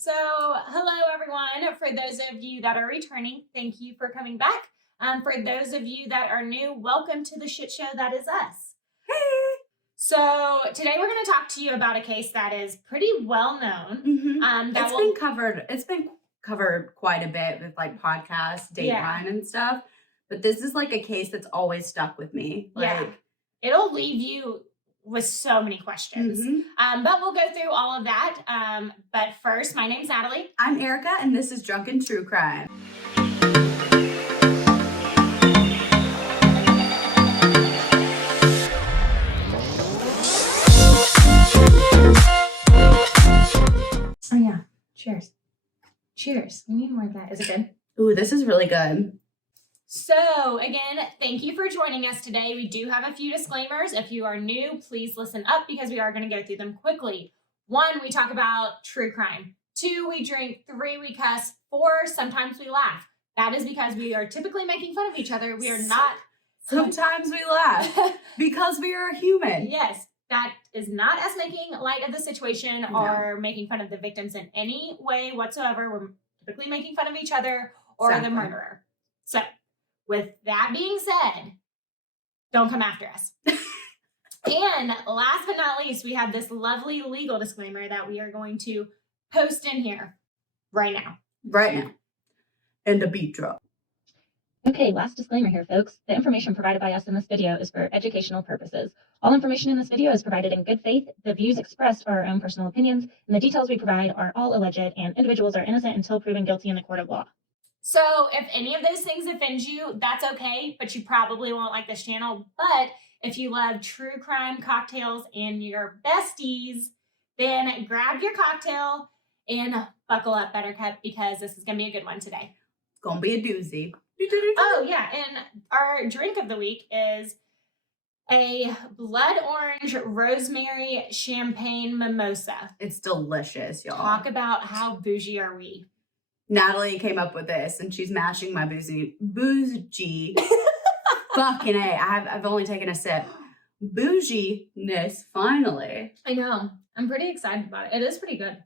So hello everyone. For those of you that are returning, thank you for coming back. For those of you that are new, welcome to the shit show that is us. Hey! So today we're going to talk to you about a case that is pretty well known. Mm-hmm. It's been covered quite a bit with like podcasts, Dateline and stuff. But this is like a case that's always stuck with me. It'll leave you with so many questions. Mm-hmm. But we'll go through all of that. But first, my name's Natalie. I'm Erika, and this is Drunken True Crime. Oh yeah. Cheers. Cheers. We need more of that. Is it good? Ooh, this is really good. So again, thank you for joining us today. We do have a few disclaimers. If you are new, please listen up because we are going to go through them quickly. 1, we talk about true crime. 2, we drink. 3, we cuss. 4, sometimes we laugh. That is because we are typically making fun of each other. We are not. Sometimes we laugh because we are human. Yes. That is not us making light of the situation or making fun of the victims in any way whatsoever. We're typically making fun of each other or the murderer. So, with that being said, don't come after us. And last but not least, we have this lovely legal disclaimer that we are going to post in here right now. Right now. And the beat drop. Okay, last disclaimer here, folks. The information provided by us in this video is for educational purposes. All information in this video is provided in good faith. The views expressed are our own personal opinions, and the details we provide are all alleged, and individuals are innocent until proven guilty in the court of law. So if any of those things offend you, that's okay, but you probably won't like this channel. But if you love true crime cocktails and your besties, then grab your cocktail and buckle up, Buttercup, because this is going to be a good one today. It's going to be a doozy. Oh, yeah. And our drink of the week is a blood orange rosemary champagne mimosa. It's delicious, y'all. Talk about how bougie are we. Natalie came up with this, and she's mashing my bougie. Fucking A. I've only taken a sip. Bougie-ness, finally. I know. I'm pretty excited about it. It is pretty good.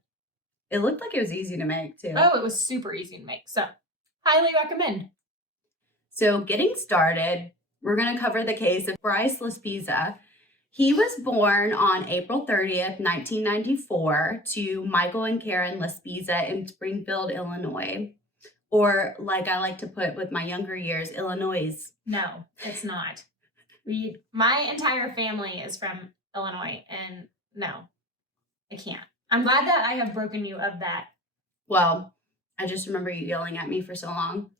It looked like it was easy to make, too. Oh, it was super easy to make. So, highly recommend. So, getting started, we're going to cover the case of Bryce Laspisa. He was born on April 30th, 1994 to Michael and Karen Laspisa in Springfield, Illinois. Or, like I like to put with my younger years, Illinois. No, it's not. My entire family is from Illinois, and no, I can't. I'm glad that I have broken you of that. Well, I just remember you yelling at me for so long.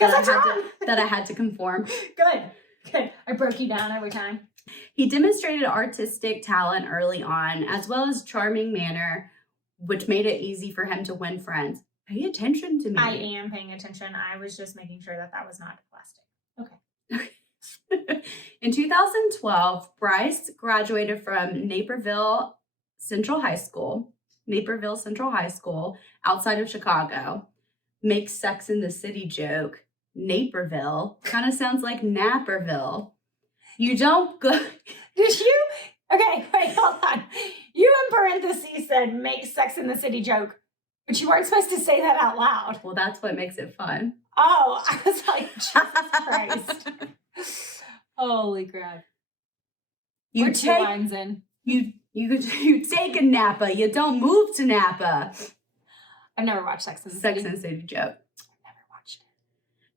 That I had to conform. Good. I broke you down every time. He demonstrated artistic talent early on, as well as charming manner, which made it easy for him to win friends. Pay attention to me. I am paying attention. I was just making sure that was not plastic. Okay. In 2012, Bryce graduated from Naperville Central High School, outside of Chicago. Makes Sex in the City joke. Naperville kind of sounds like Naperville. You don't go. Did you? Okay, wait, hold on. You in parentheses said make Sex in the City joke, but you weren't supposed to say that out loud. Well, that's what makes it fun. Oh, I was like, Jesus Christ. Holy crap. We're 2 lines in. You take a Napa. You don't move to Napa. I've never watched Sex in the City. Sex and the City joke. I've never watched it.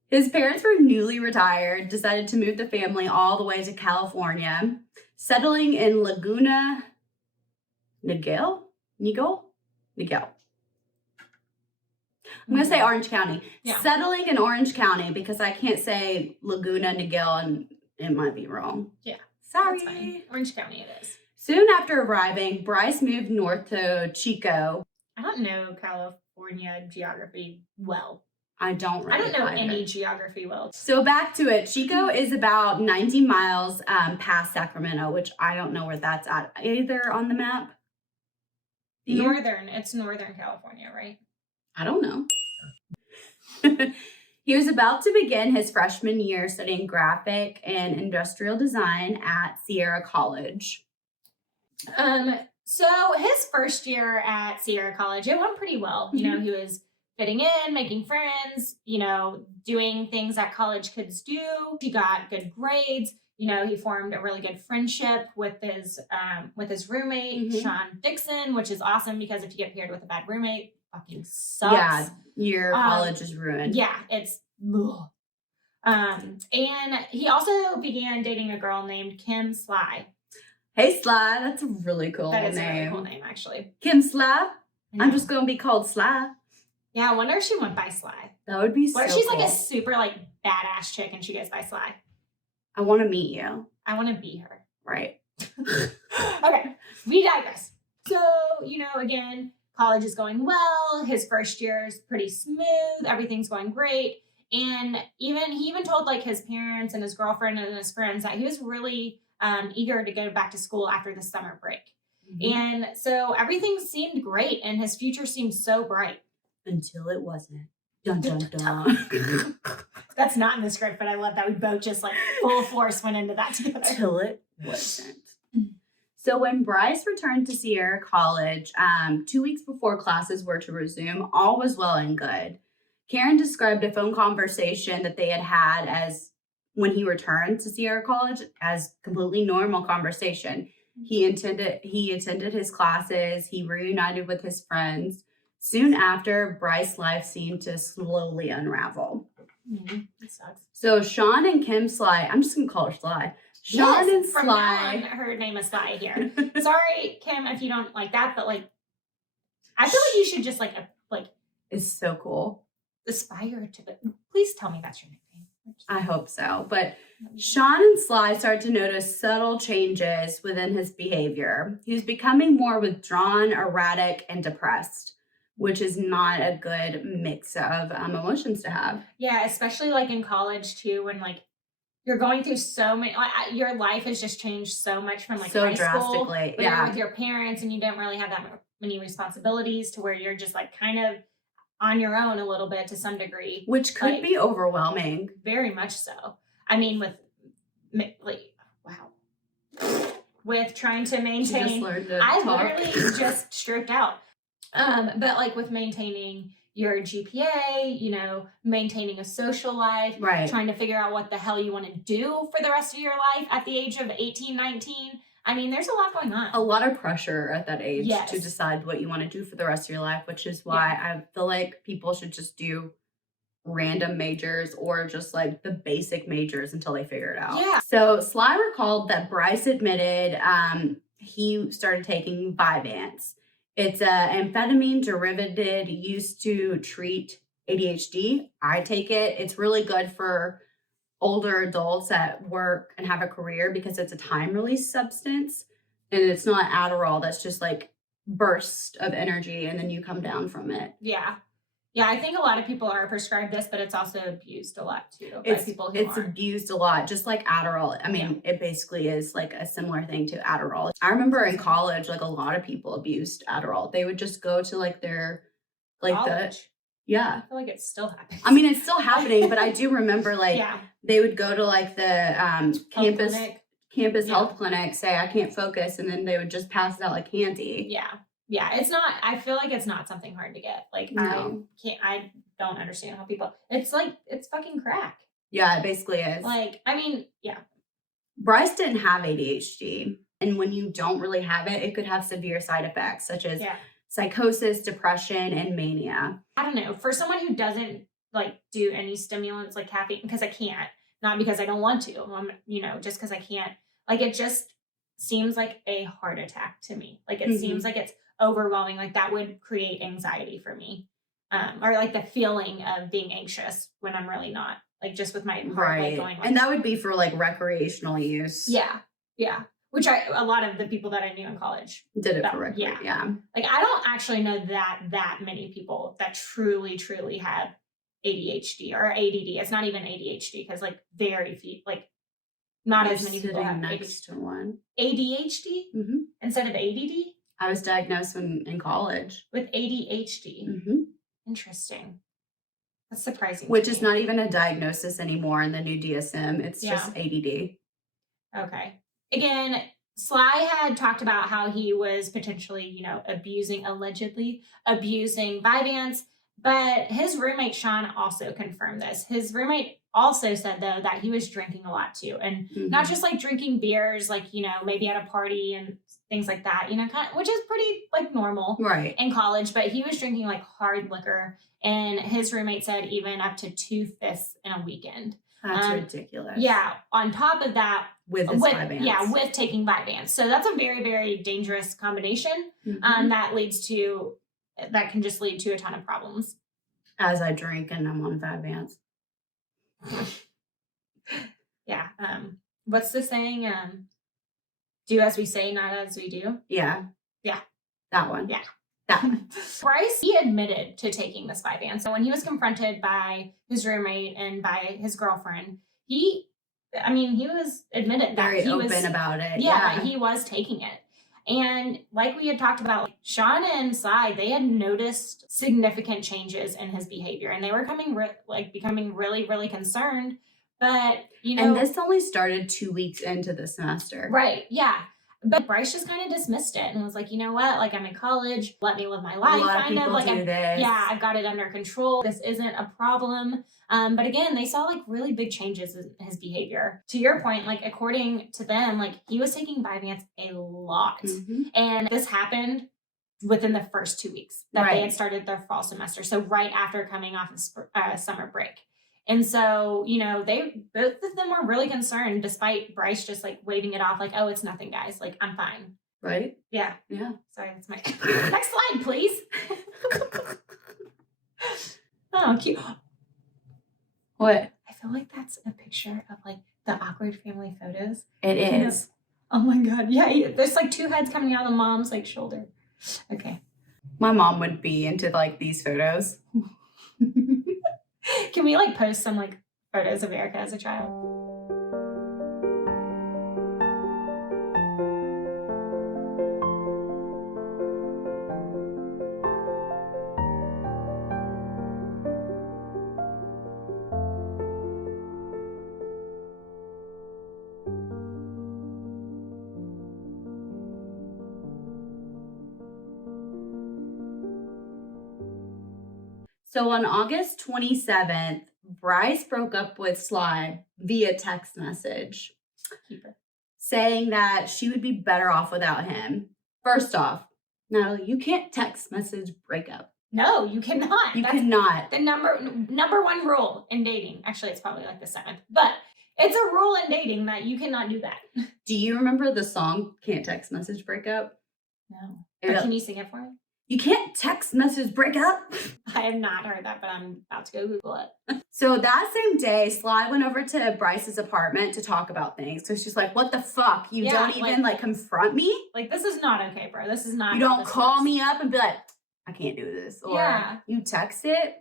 His parents were newly retired, decided to move the family all the way to California, settling in Laguna Niguel? I'm going to say Orange County. Yeah. Settling in Orange County because I can't say Laguna Niguel and it might be wrong. Yeah. Sorry. Orange County it is. Soon after arriving, Bryce moved north to Chico. I don't know California geography well. I don't know any geography well. So back to it. Chico is about 90 miles past Sacramento, which I don't know where that's at either on the map. It's Northern California, right? I don't know. He was about to begin his freshman year studying graphic and industrial design at Sierra College. So his first year at Sierra College, it went pretty well. You know, he was fitting in, making friends, you know, doing things that college kids do. He got good grades. You know, he formed a really good friendship with his roommate, Sean Dixon, which is awesome because if you get paired with a bad roommate, fucking sucks. Yeah, your college is ruined. Yeah, it's ugh. And he also began dating a girl named Kim Sly. Hey Sly, that's a really cool name. That is a really cool name, actually. Kim Sly? I'm just gonna be called Sly. Yeah, I wonder if she went by Sly. That would be so What if she's cool. like a super like badass chick and she goes by Sly? I want to meet you. I want to be her. Right. Okay, we digress. So, you know, again, college is going well. His first year is pretty smooth. Everything's going great. And he even told like his parents and his girlfriend and his friends that he was really eager to go back to school after the summer break. And so everything seemed great and his future seemed so bright. Until it wasn't. Dun, dun, dun. That's not in the script, but I love that we both just like full force went into that together. Till it wasn't. So when Bryce returned to Sierra College, 2 weeks before classes were to resume, all was well and good. Karen described a phone conversation that they had as when he returned to Sierra College as completely normal conversation. He attended his classes. He reunited with his friends. Soon after, Bryce's life seemed to slowly unravel. That sucks. So Sean and Kim Sly, I'm just gonna call her Sly. Sean and from Sly. now on, her name is Sly here. Sorry, Kim, if you don't like that, but like, I feel like you should just like It's so cool. aspire to it. Please tell me that's your nickname. I hope so. But Sean and Sly started to notice subtle changes within his behavior. He was becoming more withdrawn, erratic, and depressed, which is not a good mix of emotions to have. Yeah, especially like in college too, when like you're going through so many, like your life has just changed so much from like So high school, drastically, when you're yeah. with your parents and you don't really have that many responsibilities to where you're just like kind of on your own a little bit to some degree, Which could like, be overwhelming. very much so. I mean, with trying to maintain, She just learned to I talk. literally just stripped out. But like with maintaining your GPA, you know, maintaining a social life, Right. trying to figure out what the hell you want to do for the rest of your life at the age of 18, 19. I mean, there's a lot going on. A lot of pressure at that age Yes. to decide what you want to do for the rest of your life, which is why I feel like people should just do random majors or just like the basic majors until they figure it out. Yeah. So Sly recalled that Bryce admitted he started taking Vyvanse. It's an amphetamine derivative used to treat ADHD. I take it. It's really good for older adults that work and have a career because it's a time release substance and it's not Adderall that's just like burst of energy and then you come down from it. Yeah. Yeah, I think a lot of people are prescribed this, but it's also abused a lot too by people who It's aren't. abused a lot, just like Adderall. I mean, it basically is like a similar thing to Adderall. I remember in college, like a lot of people abused Adderall. They would just go to like their, like College. yeah. I feel like it still happens. I mean, it's still happening, but I do remember like yeah. they would go to like the campus clinic. health clinic, say I can't focus, and then they would just pass it out like candy. Yeah. Yeah, it's not, I feel like it's not something hard to get. Like, No. I don't understand how people, it's like, it's fucking crack. Yeah, it basically is. Like, I mean, yeah. Bryce didn't have ADHD. And when you don't really have it, it could have severe side effects such as psychosis, depression, and mania. I don't know. For someone who doesn't like do any stimulants like caffeine, because I can't, not because I don't want to, you know, just because I can't, like, it just seems like a heart attack to me. Like, it seems like it's overwhelming. Like, that would create anxiety for me. Or like the feeling of being anxious when I'm really not, like, just with my heart like going like, and that would be for like recreational use. Yeah. Which a lot of the people that I knew in college did it for recreation. Yeah. Like, I don't actually know that many people that truly have ADHD or ADD. It's not even ADHD because like very few, like not as many people have next to one. ADHD instead of ADD. I was diagnosed in college with ADHD. Interesting. That's surprising. Which is not even a diagnosis anymore in the new DSM. It's just ADD. Okay. Again, Sly had talked about how he was potentially, allegedly abusing Vyvanse, but his roommate Sean also confirmed this. His roommate also said, though, that he was drinking a lot too, and not just like drinking beers, like, maybe at a party and things like that, which is pretty like normal in college, but he was drinking like hard liquor, and his roommate said even up to 2/5 in a weekend. That's ridiculous. Yeah. On top of that, with Vyvanse. Yeah, with taking Vyvanse. So that's a very, very dangerous combination that can just lead to a ton of problems. As I drink and I'm on Vyvanse. Yeah. What's the saying? Do as we say, not as we do. Yeah. Yeah. That one. Yeah. That one. Bryce, he admitted to taking this Vyvanse. So when he was confronted by his roommate and by his girlfriend, he was admitted that very he open was about it. Yeah, he was taking it. And like we had talked about, Sean and Sly, they had noticed significant changes in his behavior, and they were becoming really, really concerned. But, and this only started 2 weeks into the semester. Right. Yeah. But Bryce just kind of dismissed it and was like, you know what? Like, I'm in college. Let me live my life. A lot of people do this. Yeah, I've got it under control. This isn't a problem. But again, they saw like really big changes in his behavior. To your point, like according to them, like he was taking Vyvanse a lot. And this happened within the first 2 weeks that they had started their fall semester. So right after coming off of summer break. And so, both of them were really concerned, despite Bryce just like waving it off like, oh, it's nothing, guys. Like, I'm fine. Right? Yeah. Yeah. Sorry, that's my next slide, please. Oh, cute. What? I feel like that's a picture of like the awkward family photos. It is. Oh my God. Yeah. There's like two heads coming out of the mom's like shoulder. Okay. My mom would be into like these photos. Can we like post some like photos of Erika as a child? So on August 27th, Bryce broke up with Sly via text message, saying that she would be better off without him. First off, Natalie, you can't text message breakup. No, you cannot. You cannot. The number one rule in dating. Actually, it's probably like the 7th, but it's a rule in dating that you cannot do that. Do you remember the song Can't Text Message Breakup? No. But can you sing it for me? You can't text message breakup. I have not heard that, but I'm about to go Google it. So that same day, Sly went over to Bryce's apartment to talk about things. So she's like, what the fuck? You don't even like confront me? Like, this is not okay, bro. This is not. You don't call me up and be like, I can't do this. Or you text it.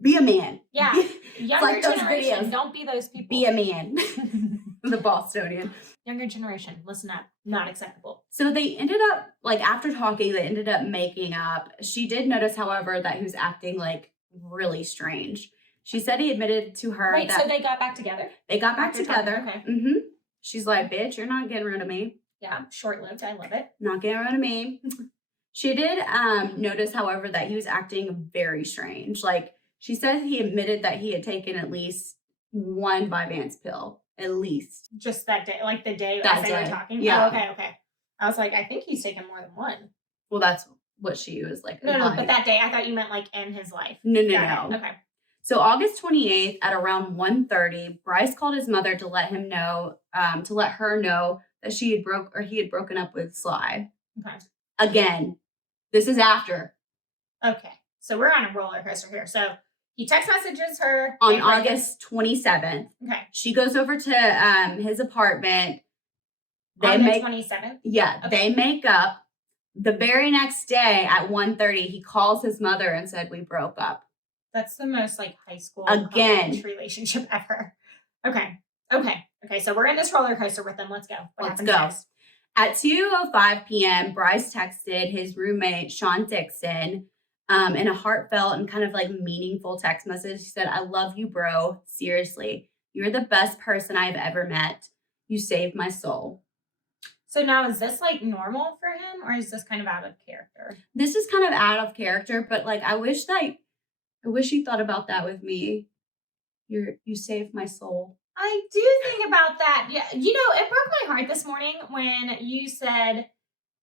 Be a man. Yeah. Younger like those generation, videos. don't be those people. Be a man. The Bostonian. Younger generation, listen up. Not acceptable. So they ended up, like, after talking, they ended up making up. She did notice, however, that he was acting, like, really strange. She said he admitted to her Wait, that... so they got back together? They got back together. Okay. Mm-hmm. She's like, bitch, you're not getting rid of me. Yeah, short-lived. I love it. Not getting rid of me. She did notice, however, that he was acting very strange. Like, she said he admitted that he had taken at least one Vyvanse pill. At least. Just that day, like the day that they day. were talking? Yeah. Oh, okay. I was like, I think he's taken more than one. Well, that's what she was like. No, but that day, I thought you meant like in his life. No. Okay. So August 28th at around 1:30, Bryce called his mother to let him know, to let her know that he had broken up with Sly. Okay. Again, this is after. Okay. So we're on a roller coaster here. So he text messages her on August 27th. Okay. She goes over to his apartment. On the 27th? Yeah, okay. They make up. The very next day at 1:30, he calls his mother and said, we broke up. That's the most like high school again relationship ever. Okay. So we're in this roller coaster with them. Let's go. Let's go. Next? At 2:05 p.m., Bryce texted his roommate, Sean Dixon, in a heartfelt and kind of like meaningful text message. He said, I love you, bro. Seriously. You're the best person I've ever met. You saved my soul. So now is this like normal for him, or is this kind of out of character? This is kind of out of character, but like I wish you thought about that with me. You saved my soul. I do think about that. Yeah, you know, it broke my heart this morning when you said,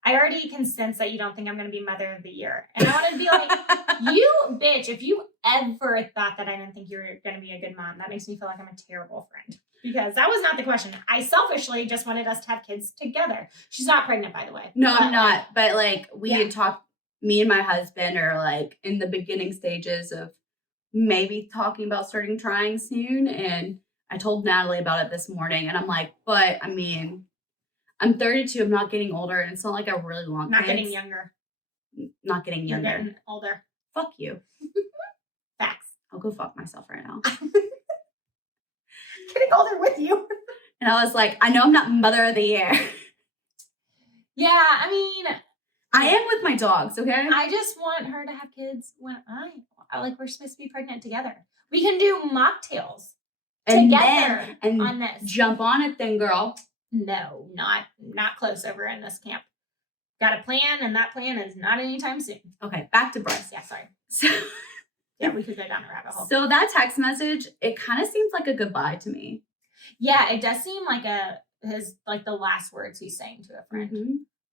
I already can sense that you don't think I'm going to be Mother of the Year. And I wanted to be like, you bitch, if you ever thought that I didn't think you were going to be a good mom, that makes me feel like I'm a terrible friend. Because that was not the question. I selfishly just wanted us to have kids together. She's not pregnant, by the way. No, I'm not. But like we Yeah. had talked, me and my husband are like in the beginning stages of maybe talking about starting trying soon. And I told Natalie about it this morning, and I'm like, but I mean, I'm 32. I'm not getting older, and it's not like I really want Not kids. getting younger. Not getting You're younger. getting older. Fuck you. Facts. I'll go fuck myself right now. Getting older with you. And I was like, I know I'm not Mother of the Year. Yeah, I mean, I am with my dogs, okay? I just want her to have kids when I like, we're supposed to be pregnant together. We can do mocktails and together then, on this. jump on it then, girl. No, not close over in this camp. Got a plan, and that plan is not anytime soon. Okay, back to Bryce. Yeah, sorry. So, Yeah, we could go down a rabbit hole. so that text message, it kind of seems like a goodbye to me. Yeah, it does seem like the last words he's saying to a friend. Mm-hmm.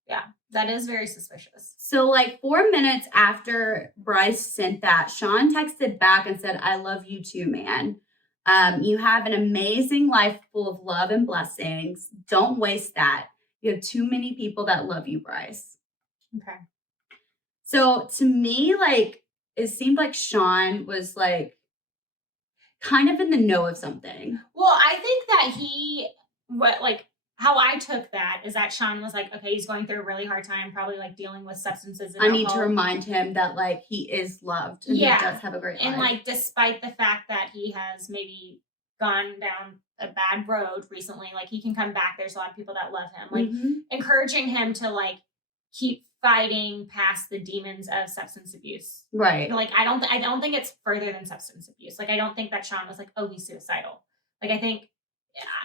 Yeah, that is very suspicious. So like 4 minutes after Bryce sent that, Sean texted back and said, I love you too, man. You have an amazing life full of love and blessings. Don't waste that. You have too many people that love you, Bryce. Okay. So to me, like, it seemed like Sean was like kind of in the know of something. Well, I think that how I took that is that Sean was like, okay, he's going through a really hard time, probably like dealing with substances and I need to alcohol. remind him that like he is loved and Yeah. he does have a great life. And like, despite the fact that he has maybe gone down a bad road recently, like he can come back. There's a lot of people that love him. Like encouraging him to like keep fighting past the demons of substance abuse. Right. Like I don't think it's further than substance abuse. Like I don't think that Sean was like, oh, he's suicidal. Like I think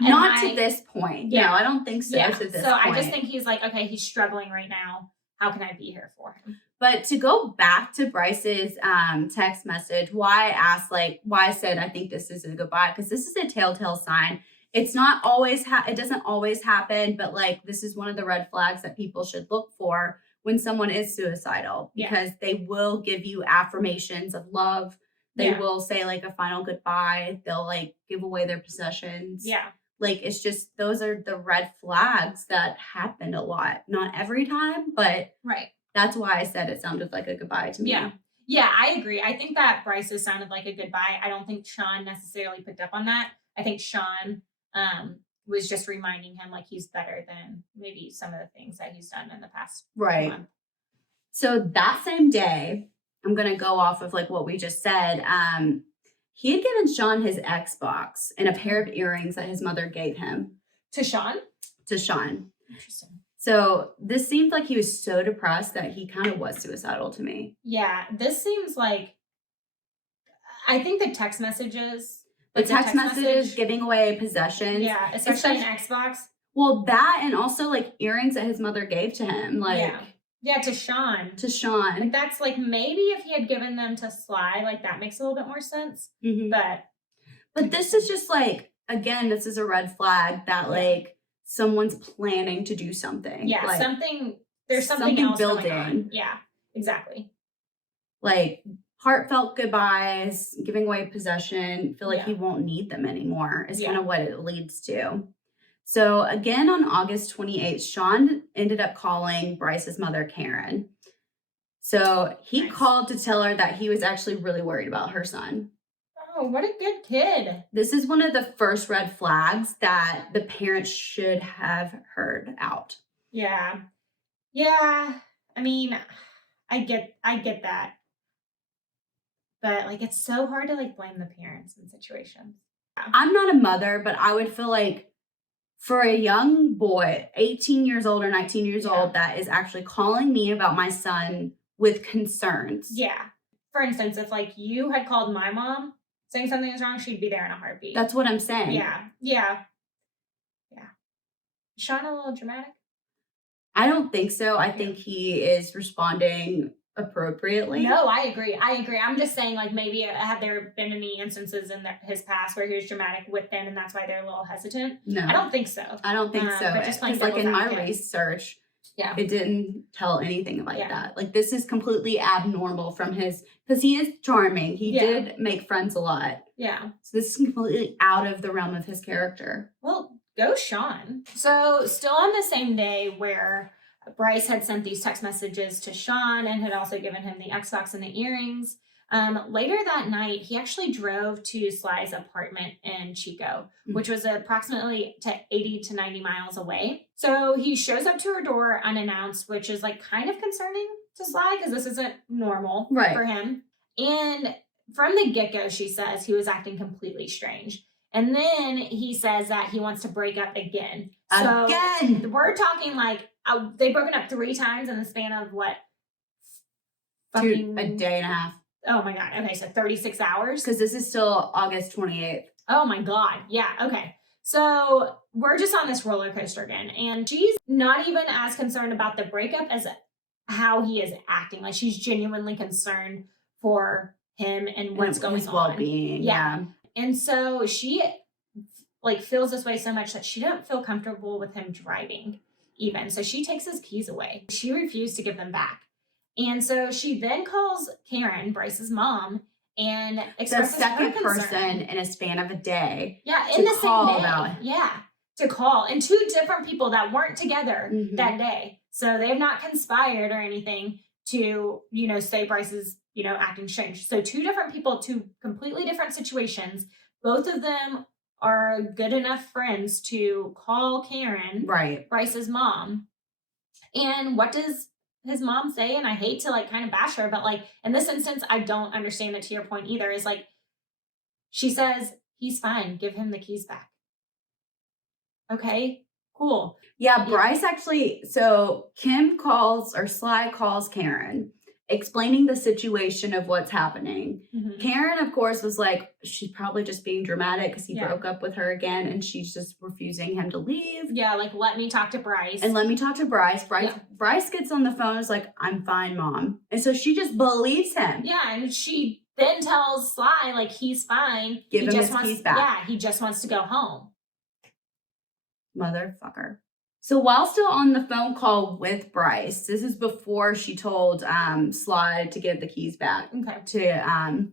not to this point. Yeah. No, I don't think so. Yeah. To this so point. I just think he's like, okay, he's struggling right now. How can I be here for him? But to go back to Bryce's text message, why I said I think this is a goodbye, because this is a telltale sign. It's not always it doesn't always happen, but like this is one of the red flags that people should look for when someone is suicidal, because they will give you affirmations of love. They will say like a final goodbye. They'll like give away their possessions. Yeah. Like it's just, those are the red flags that happen a lot. Not every time, but Right. that's why I said it sounded like a goodbye to me. Yeah. Yeah, I agree. I think that Bryce's sounded like a goodbye. I don't think Sean necessarily picked up on that. I think Sean was just reminding him like he's better than maybe some of the things that he's done in the past month. So that same day, I'm going to go off of like what we just said. He had given Sean his Xbox and a pair of earrings that his mother gave him. To Sean? To Sean. Interesting. So this seemed like he was so depressed that he kind of was suicidal to me. Yeah, this seems like, I think the text messages. The text messages, giving away possessions. Yeah, especially an Xbox. Well, that and also like earrings that his mother gave to him. Like, yeah, to Sean. To Sean. Like that's like maybe if he had given them to Sly, like that makes a little bit more sense. Mm-hmm. But this is just like, again, this is a red flag that like someone's planning to do something. Yeah, like, there's something else building. Going on. Yeah, exactly. Like heartfelt goodbyes, giving away possession, feel like he won't need them anymore is kind of what it leads to. So again, on August 28th, Sean ended up calling Bryce's mother, Karen. So he called to tell her that he was actually really worried about her son. Oh, what a good kid. This is one of the first red flags that the parents should have heard out. Yeah. Yeah. I mean, I get that. But like, it's so hard to like blame the parents in situations. Yeah. I'm not a mother, but I would feel like for a young boy, 18 years old or 19 years old, that is actually calling me about my son with concerns. Yeah. For instance, if like you had called my mom saying something is wrong, she'd be there in a heartbeat. That's what I'm saying. Yeah. Yeah. Yeah. Sean a little dramatic? I don't think so. I think he is responding appropriately. No, I agree. I'm just saying, like, maybe have there been any instances in his past where he was dramatic with them and that's why they're a little hesitant? No. I don't think so. I don't think so. But just like in my research, it didn't tell anything like that. Like, this is completely abnormal from his, because he is charming. He did make friends a lot. Yeah. So this is completely out of the realm of his character. Well, go Sean. So still on the same day where Bryce had sent these text messages to Sean and had also given him the Xbox and the earrings. Later that night, he actually drove to Sly's apartment in Chico, which was approximately 80 to 90 miles away. So he shows up to her door unannounced, which is like kind of concerning to Sly because this isn't normal for him. And from the get-go, she says he was acting completely strange. And then he says that he wants to break up again. So we're talking like they've broken up 3 times in the span of what? A day and a half. Oh my God. Okay, so 36 hours? Because this is still August 28th. Oh my God. Yeah, okay. So we're just on this roller coaster again. And she's not even as concerned about the breakup as how he is acting. Like, she's genuinely concerned for him and what's going on. His well-being. Yeah. And so she like feels this way so much that she don't feel comfortable with him driving even. So she takes his keys away. She refused to give them back. And so she then calls Karen, Bryce's mom, and expresses the second her concern. person in a span of a day. Yeah, in the same day. About to call. And 2 different people that weren't together that day. So they have not conspired or anything to, say Bryce is, acting strange. So 2 different people, 2 completely different situations. Both of them are good enough friends to call Karen, Bryce's mom. And what does his mom say? And I hate to like kind of bash her, but like in this instance, I don't understand it to your point either. Is like, she says, he's fine. Give him the keys back. Okay, cool. Yeah, Bryce actually, so Sly calls Karen, explaining the situation of what's happening. Karen, of course, was like, she's probably just being dramatic because he broke up with her again and she's just refusing him to leave. Yeah, like, let me talk to Bryce. Bryce gets on the phone, is like, I'm fine, Mom. And so she just believes him. Yeah, and she then tells Sly, like, he's fine. Give him his keys back. Yeah, he just wants to go home. Motherfucker. So while still on the phone call with Bryce, this is before she told Sly to give the keys back to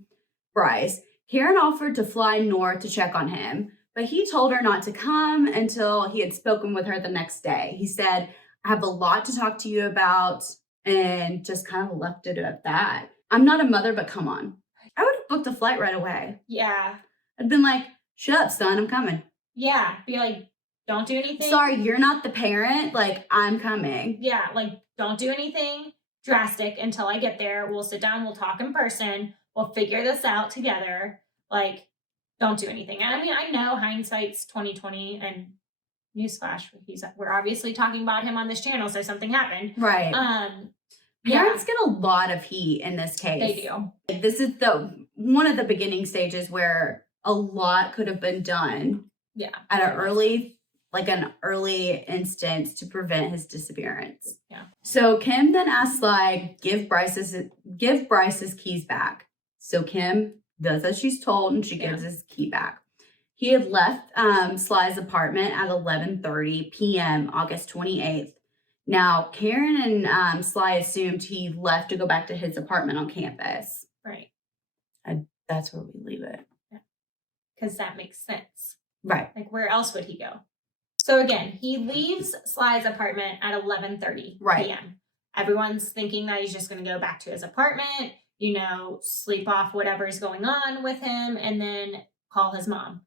Bryce. Karen offered to fly north to check on him, but he told her not to come until he had spoken with her the next day. He said, I have a lot to talk to you about, and just kind of left it at that. I'm not a mother, but come on. I would have booked a flight right away. Yeah. I'd been like, shut up, son, I'm coming. Yeah, be like, don't do anything. Sorry, you're not the parent. Like, I'm coming. Yeah, like, don't do anything drastic until I get there. We'll sit down. We'll talk in person. We'll figure this out together. Like, don't do anything. And I mean, I know hindsight's 2020, and newsflash, we're obviously talking about him on this channel, so something happened. Right. Parents get a lot of heat in this case. They do. Like, this is one of the beginning stages where a lot could have been done. Yeah. At an early instance to prevent his disappearance. Yeah. So Kim then asks Sly, give Bryce his keys back. So Kim does as she's told, and she gives his key back. He had left Sly's apartment at 11:30 p.m. August 28th. Now, Karen and Sly assumed he left to go back to his apartment on campus. Right. That's where we leave it. Yeah. Because that makes sense. Right. Like, where else would he go? So again, he leaves Sly's apartment at 11:30 p.m. Everyone's thinking that he's just going to go back to his apartment, sleep off whatever's going on with him, and then call his mom,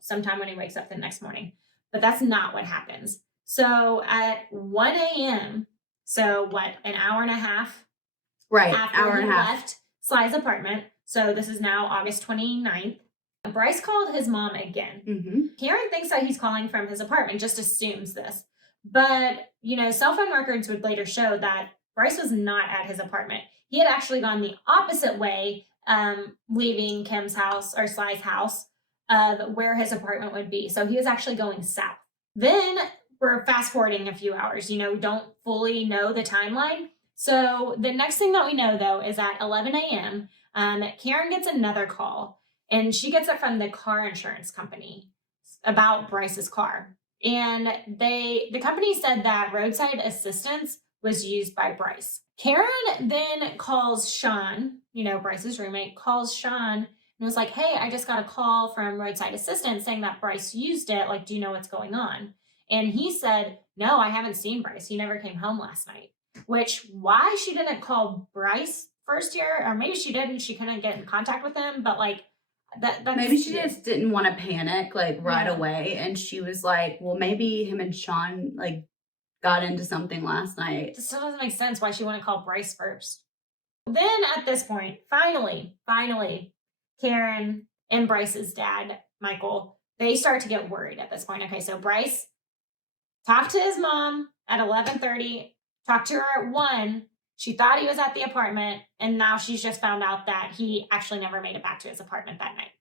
sometime when he wakes up the next morning. But that's not what happens. So at 1 a.m., so what, an hour and a half? Right, after he left Sly's apartment. So this is now August 29th. Bryce called his mom again. Karen thinks that he's calling from his apartment, just assumes this. But, cell phone records would later show that Bryce was not at his apartment. He had actually gone the opposite way, leaving Kim's house or Sly's house of where his apartment would be. So he was actually going south. Then we're fast forwarding a few hours, we don't fully know the timeline. So the next thing that we know, though, is at 11 a.m., Karen gets another call, and she gets it from the car insurance company about Bryce's car. And the company said that roadside assistance was used by Bryce. Karen then calls Sean, Bryce's roommate, calls Sean and was like, hey, I just got a call from roadside assistance saying that Bryce used it. Like, do you know what's going on? And he said, no, I haven't seen Bryce. He never came home last night. Which, why she didn't call Bryce first here, or maybe she did and she couldn't get in contact with him, but like, that's maybe she just didn't want to panic like right away, and she was like, well, maybe him and Sean like got into something last night. It still doesn't make sense why she wouldn't call Bryce first. Then at this point, finally, Karen and Bryce's dad, Michael, they start to get worried at this point. Okay, so Bryce talked to his mom at 11:30, talked to her at 1. She thought he was at the apartment, and now she's just found out that he actually never made it back to his apartment that night.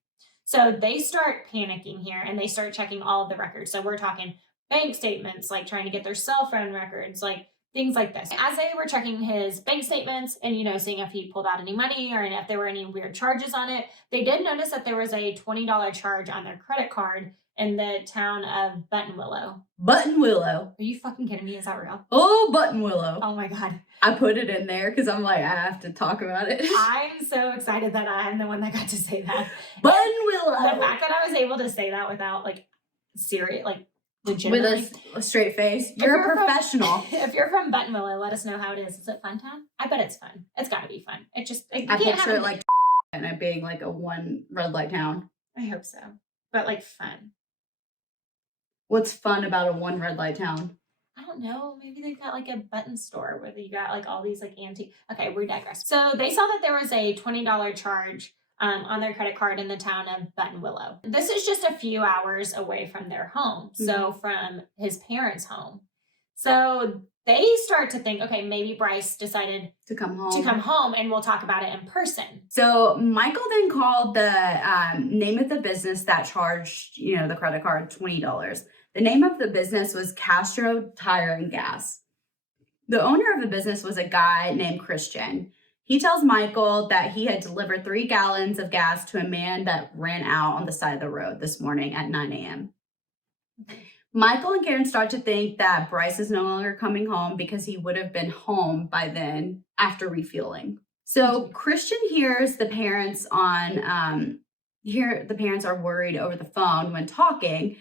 So they start panicking here, and they start checking all of the records. So we're talking bank statements, like trying to get their cell phone records, like things like this. As they were checking his bank statements and, seeing if he pulled out any money or if there were any weird charges on it, they did notice that there was a $20 charge on their credit card in the town of Buttonwillow. Buttonwillow. Are you fucking kidding me? Is that real? Oh, Buttonwillow. Oh my God. I put it in there because I'm like, I have to talk about it. I'm so excited that I'm the one that got to say that. Buttonwillow. The fact that I was able to say that without like serious, like legitimately. With a straight face. You're a professional. If you're from Buttonwillow, let us know how it is. Is it fun town? I bet it's fun. It's got to be fun. I picture it like and it being like a one red light town. I hope so. But like fun. What's fun about a one red light town? I don't know. Maybe they've got like a button store where you got like all these like antique. Okay, we digress. So they saw that there was a $20 charge on their credit card in the town of Buttonwillow. This is just a few hours away from their home. So from his parents' home. So they start to think, okay, maybe Bryce decided to come home and we'll talk about it in person. So Michael then called the name of the business that charged, the credit card $20. The name of the business was Castro Tire and Gas. The owner of the business was a guy named Christian. He tells Michael that he had delivered 3 gallons of gas to a man that ran out on the side of the road this morning at 9 a.m. Michael and Karen start to think that Bryce is no longer coming home because he would have been home by then after refueling. So Christian hears the parents are worried over the phone when talking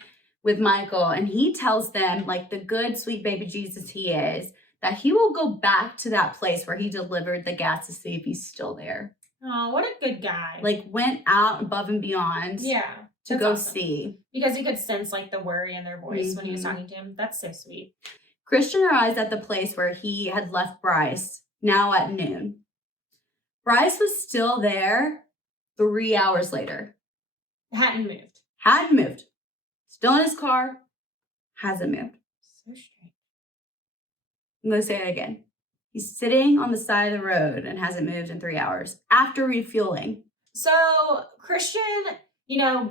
with Michael, and he tells them, like the good, sweet baby Jesus he is, that he will go back to that place where he delivered the gas to see if he's still there. Oh, what a good guy. Like went out above and beyond. Yeah. To go see. Because he could sense like the worry in their voice when he was talking to him. That's so sweet. Christian arrives at the place where he had left Bryce, now at noon. Bryce was still there 3 hours later. Hadn't moved. Still in his car. Hasn't moved. So strange. I'm going to say it again. He's sitting on the side of the road and hasn't moved in 3 hours after refueling. So Christian,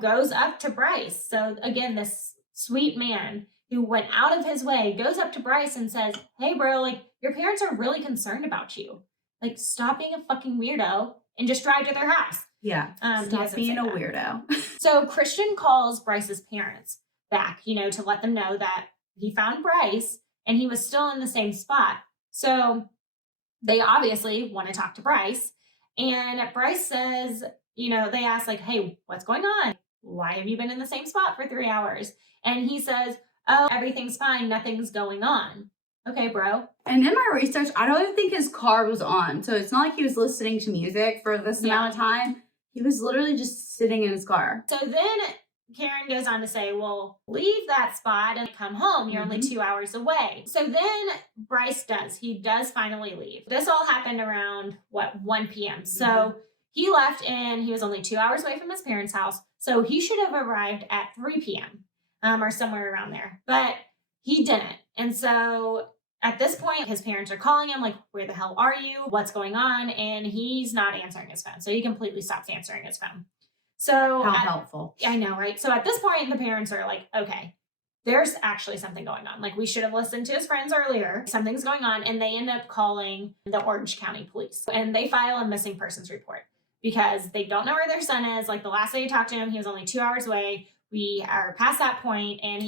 goes up to Bryce. So again, this sweet man who went out of his way goes up to Bryce and says, hey, bro, like your parents are really concerned about you. Like stop being a fucking weirdo and just drive to their house. Yeah. Stop being a weirdo. So Christian calls Bryce's parents back, to let them know that he found Bryce and he was still in the same spot. So they obviously want to talk to Bryce. And Bryce says, they ask like, hey, what's going on? Why have you been in the same spot for 3 hours? And he says, oh, everything's fine. Nothing's going on. Okay, bro. And in my research, I don't even think his car was on. So it's not like he was listening to music for this amount of time. He was literally just sitting in his car. So then Karen goes on to say, well, leave that spot and come home. You're only 2 hours away. So then Bryce does. He does finally leave. This all happened around, 1 p.m. So he left and he was only 2 hours away from his parents' house. So he should have arrived at 3 p.m. Or somewhere around there. But he didn't. And so at this point, his parents are calling him like, where the hell are you? What's going on? And he's not answering his phone. So he completely stops answering his phone. So how helpful. I know, right? So at this point, the parents are like, okay, there's actually something going on. Like, we should have listened to his friends earlier. Something's going on. And they end up calling the Orange County Police. And they file a missing persons report because they don't know where their son is. Like, the last day you talked to him, he was only 2 hours away. We are past that point, and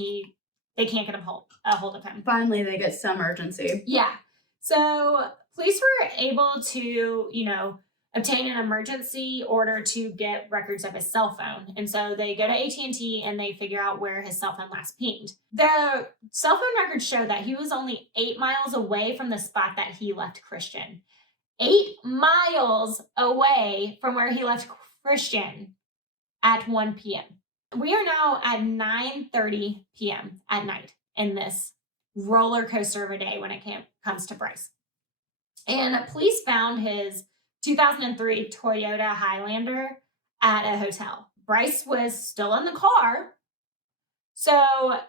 they can't get a hold of him. Finally, they get some urgency. Yeah. So police were able to, obtain an emergency order to get records of his cell phone. And so they go to AT&T and they figure out where his cell phone last pinged. The cell phone records show that he was only 8 miles away from the spot that he left Christian. 8 miles away from where he left Christian at 1 p.m. We are now at 9:30 p.m. at night in this roller coaster of a day when it comes to Bryce. And police found his 2003 Toyota Highlander at a hotel. Bryce was still in the car. So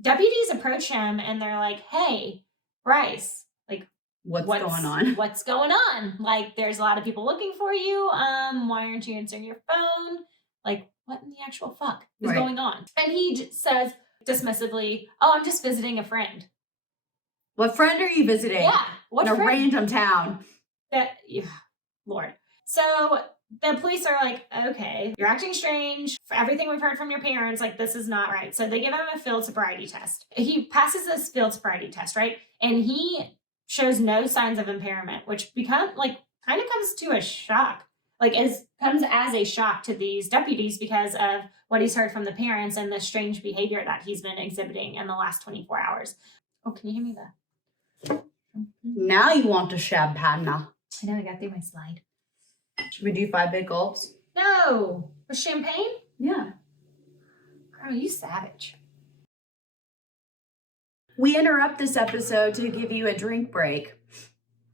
deputies approach him and they're like, hey, Bryce, like, what's going on? What's going on? Like, there's a lot of people looking for you. Why aren't you answering your phone? Like, what in the actual fuck is going on? And he says dismissively, oh, I'm just visiting a friend. What friend are you visiting? Yeah. What in friend? A random town. Lord. So the police are like, okay, you're acting strange. For everything we've heard from your parents, like, this is not right. So they give him a field sobriety test. He passes this field sobriety test, right? And he shows no signs of impairment, which kind of comes to a shock. Comes as a shock to these deputies because of what he's heard from the parents and the strange behavior that he's been exhibiting in the last 24 hours. Oh, can you hear me there? Now you want to champagne. I know, I got through my slide. Should we do 5 big gulps? No. With champagne? Yeah. Girl, you savage. We interrupt this episode to give you a drink break.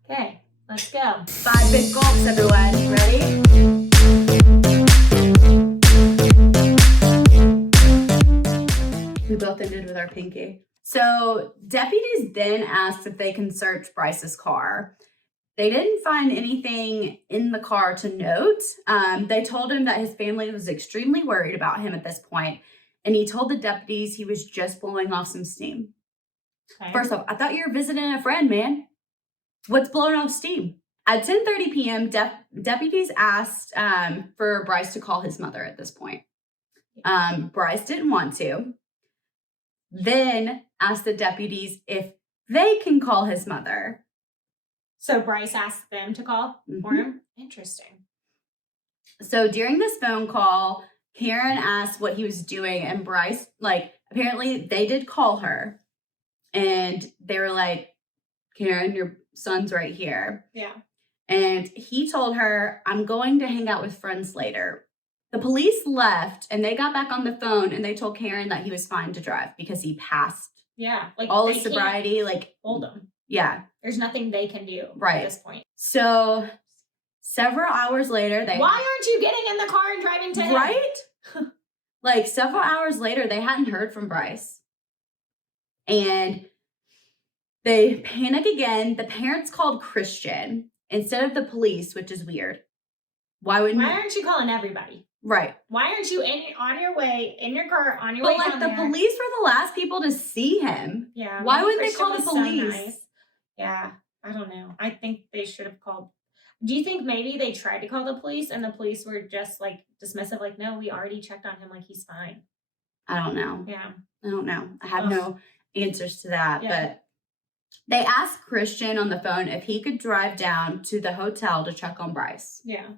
Okay, let's go. 5 big gulps, everyone. Ready? We both ended with our pinky. So deputies then asked if they can search Bryce's car. They didn't find anything in the car to note. They told him that his family was extremely worried about him at this point, and he told the deputies he was just blowing off some steam. Okay. First off, I thought you were visiting a friend, man. What's blowing off steam? At 10:30 p.m., deputies asked for Bryce to call his mother at this point. Bryce didn't want to. Then asked the deputies if they can call his mother. So Bryce asked them to call for him? Interesting. So during this phone call, Karen asked what he was doing, and Bryce, apparently they did call her. And they were like, Karen, your son's right here. Yeah. And he told her, I'm going to hang out with friends later. The police left, and they got back on the phone, and they told Karen that he was fine to drive because he passed. Yeah. All his sobriety, hold him. Yeah. There's nothing they can do at this point. So several hours later, Why aren't you getting in the car and driving to him? Right? Several hours later, they hadn't heard from Bryce. And they panic again. The parents called Christian instead of the police, which is weird. Why aren't you calling everybody? Right. Why aren't you on your way, in your car, on your way down there? But the police were the last people to see him. Yeah. Why wouldn't they call the police? So nice. Yeah. I don't know. I think they should have called. Do you think maybe they tried to call the police and the police were just dismissive? No, we already checked on him. He's fine. I don't know. Yeah. I don't know. I have no answers to that. Yeah. But they asked Christian on the phone if he could drive down to the hotel to check on Bryce. Yeah.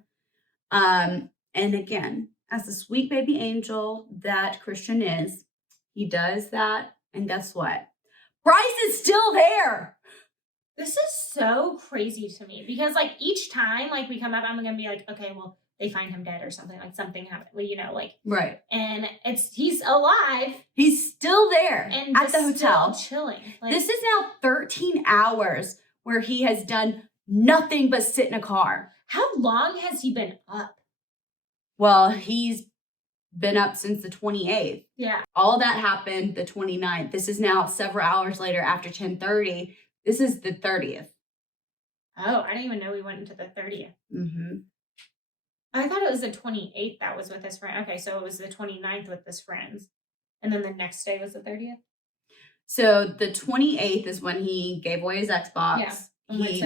And again, as the sweet baby angel that Christian is, he does that. And guess what? Bryce is still there. This is so crazy to me because each time we come up, I'm going to be okay, well, they find him dead or something, something happened, right. And he's alive. He's still there and at the hotel. Still chilling. This is now 13 hours where he has done nothing but sit in a car. How long has he been up? Well, he's been up since the 28th. Yeah. All that happened the 29th. This is now several hours later after 10:30. This is the 30th. Oh, I didn't even know we went into the 30th. Mm-hmm. I thought it was the 28th that was with his friend. Okay, so it was the 29th with his friends. And then the next day was the 30th? So the 28th is when he gave away his Xbox. Yeah. He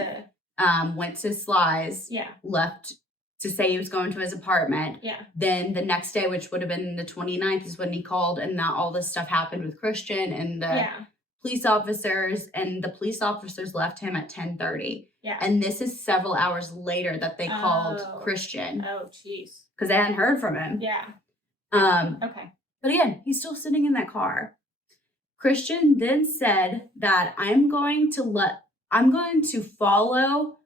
went to Sly's. Yeah. Left to say he was going to his apartment. Yeah. Then the next day, which would have been the 29th, is when he called, and that all this stuff happened with Christian and the police officers, and the police officers left him at 10:30. Yeah. And this is several hours later that they called Christian. Oh, jeez. Because they hadn't heard from him. Yeah. Okay. But again, he's still sitting in that car. Christian then said that I'm going to follow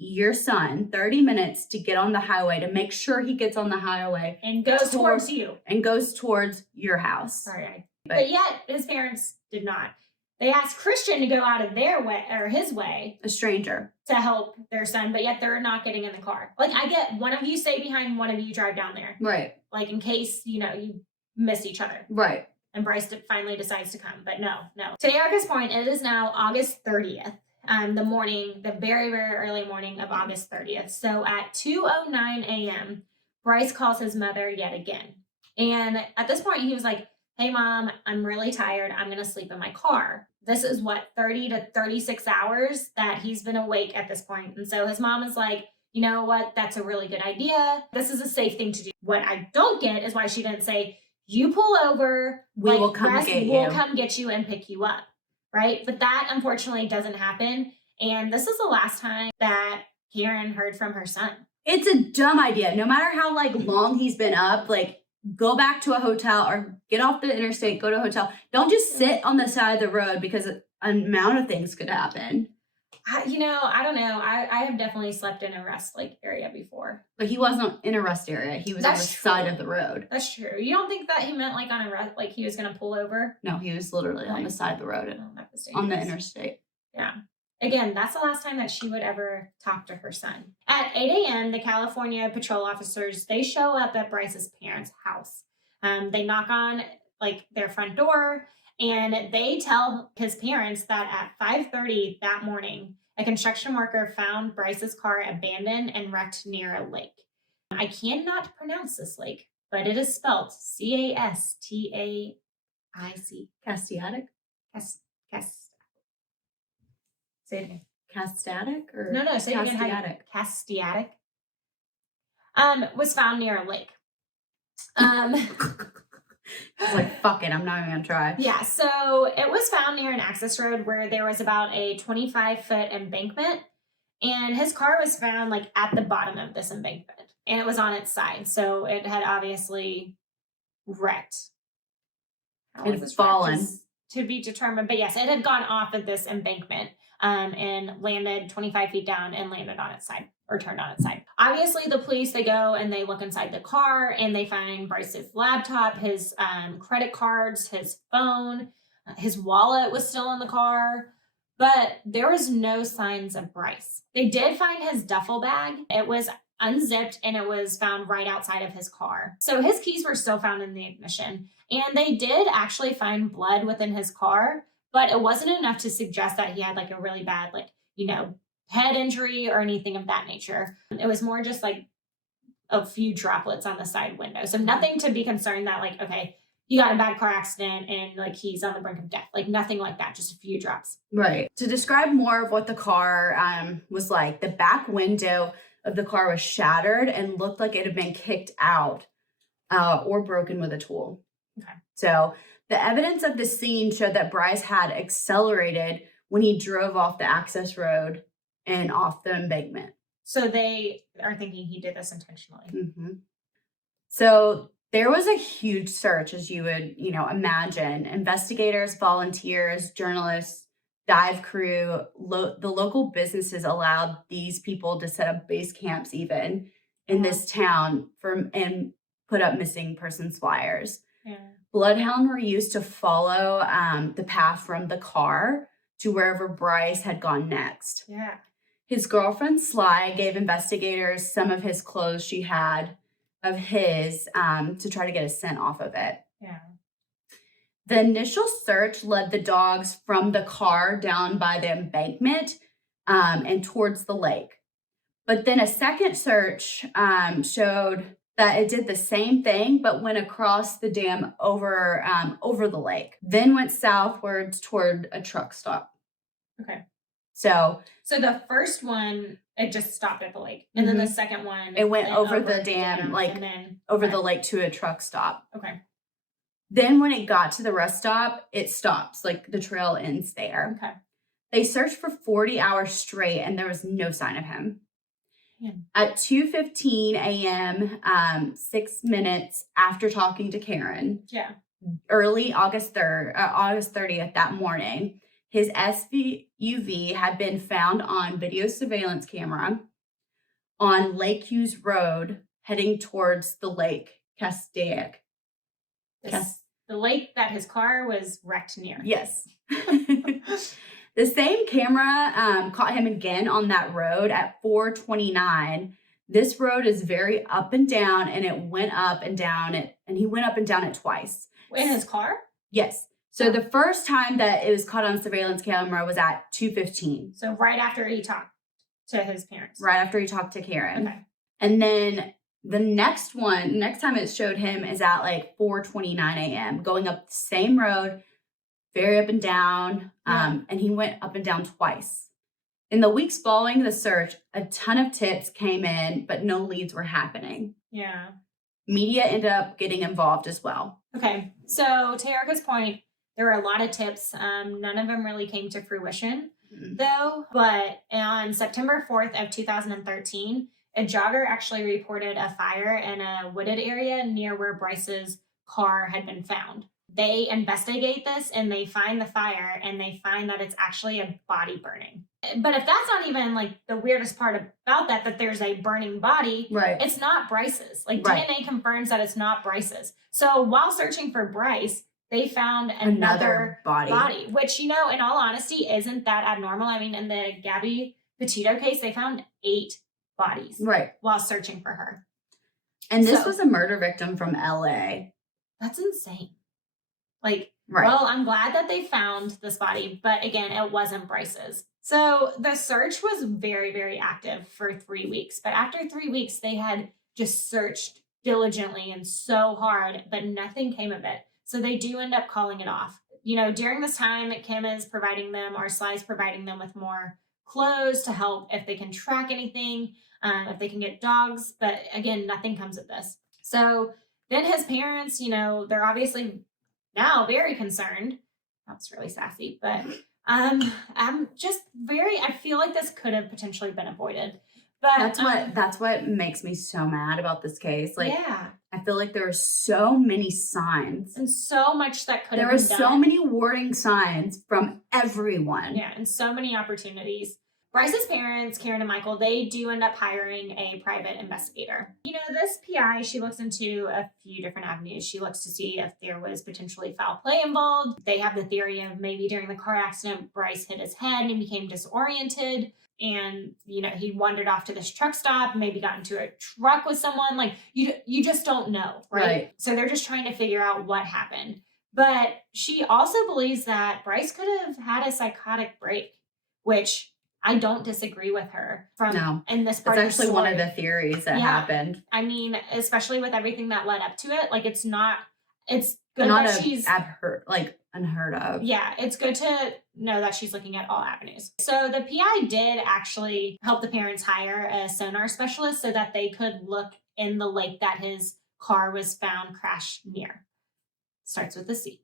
your son 30 minutes to get on the highway, to make sure he gets on the highway and goes towards you and goes towards your house. Sorry. But yet his parents did not. They asked Christian to go out of their way, or his way, a stranger, to help their son, but yet they're not getting in the car. Like, I get one of you stay behind, one of you drive down there. Right. Like, in case, you miss each other. Right. And Bryce finally decides to come, but no. To Erika's point, it is now August 30th. The very, very early morning of August 30th. So at 2:09 a.m., Bryce calls his mother yet again. And at this point, he was like, hey, Mom, I'm really tired. I'm going to sleep in my car. This is 30 to 36 hours that he's been awake at this point. And so his mom is like, you know what? That's a really good idea. This is a safe thing to do. What I don't get is why she didn't say, you pull over. We'll come get you and pick you up. Right? But that unfortunately doesn't happen. And this is the last time that Karen heard from her son. It's a dumb idea. No matter how long he's been up, go back to a hotel or get off the interstate, go to a hotel. Don't just sit on the side of the road, because an amount of things could happen. I don't know. I have definitely slept in a rest area before. But he wasn't in a rest area. He was on the side of the road. That's true. You don't think that he meant on a rest, he was going to pull over? No, he was literally on the side of the road on the interstate. Yeah. Again, that's the last time that she would ever talk to her son. At 8 a.m., the California patrol officers, they show up at Bryce's parents' house. They knock on their front door, and they tell his parents that at 5:30 that morning, a construction worker found Bryce's car abandoned and wrecked near a lake. I cannot pronounce this lake, but it is spelled Castaic. Castiatic? Say it again. Castatic or no, say it again. Castiatic. Was found near a lake. It's fuck it, I'm not even gonna try. Yeah, so it was found near an access road where there was about a 25-foot embankment, and his car was found at the bottom of this embankment, and it was on its side, so it had obviously wrecked. It had fallen. To be determined, but yes, it had gone off of this embankment and landed 25 feet down and landed on its side, or turned on its side. Obviously, the police, they go and they look inside the car, and they find Bryce's laptop, his credit cards, his phone, his wallet was still in the car, but there was no signs of Bryce. They did find his duffel bag. It was unzipped, and it was found right outside of his car. So his keys were still found in the ignition, and they did actually find blood within his car, but it wasn't enough to suggest that he had a really bad, head injury or anything of that nature. It was more just a few droplets on the side window. So nothing to be concerned that okay, you got a bad car accident and he's on the brink of death. Nothing like that, just a few drops. Right. To describe more of what the car was like, the back window of the car was shattered and looked like it had been kicked out or broken with a tool. Okay. So the evidence of the scene showed that Bryce had accelerated when he drove off the access road and off the embankment. So they are thinking he did this intentionally. Mm-hmm. So there was a huge search, as you would, imagine. Investigators, volunteers, journalists, dive crew, the local businesses allowed these people to set up base camps even in this town and put up missing persons flyers. Yeah. Bloodhound were used to follow the path from the car to wherever Bryce had gone next. Yeah. His girlfriend, Sly, gave investigators some of his clothes she had of his to try to get a scent off of it. Yeah. The initial search led the dogs from the car down by the embankment and towards the lake. But then a second search showed that it did the same thing, but went across the dam over the lake, then went southwards toward a truck stop. Okay. So the first one, it just stopped at the lake. And then the second one, it went over the dam, like and then over the lake to a truck stop. Okay. Then when it got to the rest stop, it stops. Like the trail ends there. Okay. They searched for 40 hours straight and there was no sign of him. Yeah. At 2:15 a.m., 6 minutes after talking to Karen, early August 30th that morning, his SUV had been found on video surveillance camera on Lake Hughes Road heading towards the lake, Castaic. The lake that his car was wrecked near. Yes. The same camera caught him again on that road at 4:29. This road is very up and down, and it went up and down it, and he went up and down it twice. In his car? Yes. So the first time that it was caught on surveillance camera was at 2:15. So right after he talked to his parents. Right after he talked to Karen. Okay. And then the next time it showed him is at like 4:29 a.m. going up the same road, very up and down, and he went up and down twice. In the weeks following the search, a ton of tips came in, but no leads were happening. Yeah. Media ended up getting involved as well. Okay, so to Erika's point, there were a lot of tips. None of them really came to fruition, though. But on September 4th of 2013, a jogger actually reported a fire in a wooded area near where Bryce's car had been found. They investigate this and they find the fire and they find that it's actually a body burning. But if that's not even like the weirdest part about that there's a burning body, right? It's not Bryce's. Like right. DNA confirms that it's not Bryce's. So while searching for Bryce, they found another body, which, in all honesty, isn't that abnormal. I mean, in the Gabby Petito case, they found 8 bodies while searching for her. And this was a murder victim from LA. That's insane. Well, I'm glad that they found this body, but again, it wasn't Bryce's. So the search was very, very active for 3 weeks. But after 3 weeks, they had just searched diligently and so hard, but nothing came of it. So they do end up calling it off. During this time, Kim is providing them, or Sly is providing them with more clothes to help if they can track anything, if they can get dogs. But again, nothing comes of this. So then his parents, they're obviously now very concerned. That's really sassy, but I'm just I feel like this could have potentially been avoided. But that's what makes me so mad about this case. I feel like there are so many signs and so much that could have been done. There are so many warning signs from everyone. Yeah, and so many opportunities. Bryce's parents, Karen and Michael, they do end up hiring a private investigator. This PI, she looks into a few different avenues. She looks to see if there was potentially foul play involved. They have the theory of maybe during the car accident, Bryce hit his head and became disoriented. And, he wandered off to this truck stop, maybe got into a truck with someone. You just don't know, right? So they're just trying to figure out what happened. But she also believes that Bryce could have had a psychotic break, which I don't disagree with her in this part. It's actually one of the theories that happened. I mean, especially with everything that led up to it, it's good not that she's unheard of. Yeah, it's good to know that she's looking at all avenues. So the PI did actually help the parents hire a sonar specialist so that they could look in the lake that his car was found crashed near. Starts with a C.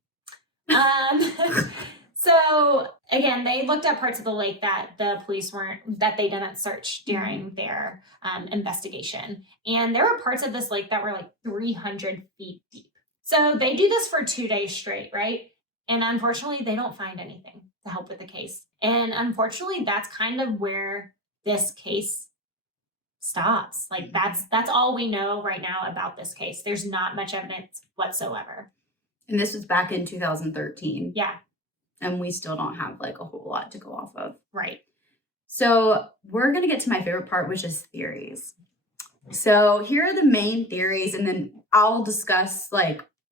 So again, they looked at parts of the lake that the police that they didn't search during their investigation. And there were parts of this lake that were 300 feet deep. So they do this for 2 days straight, right? And unfortunately, they don't find anything to help with the case. And unfortunately, that's kind of where this case stops. That's all we know right now about this case. There's not much evidence whatsoever. And this was back in 2013. Yeah. And we still don't have a whole lot to go off of. Right. So we're going to get to my favorite part, which is theories. So here are the main theories, and then I'll discuss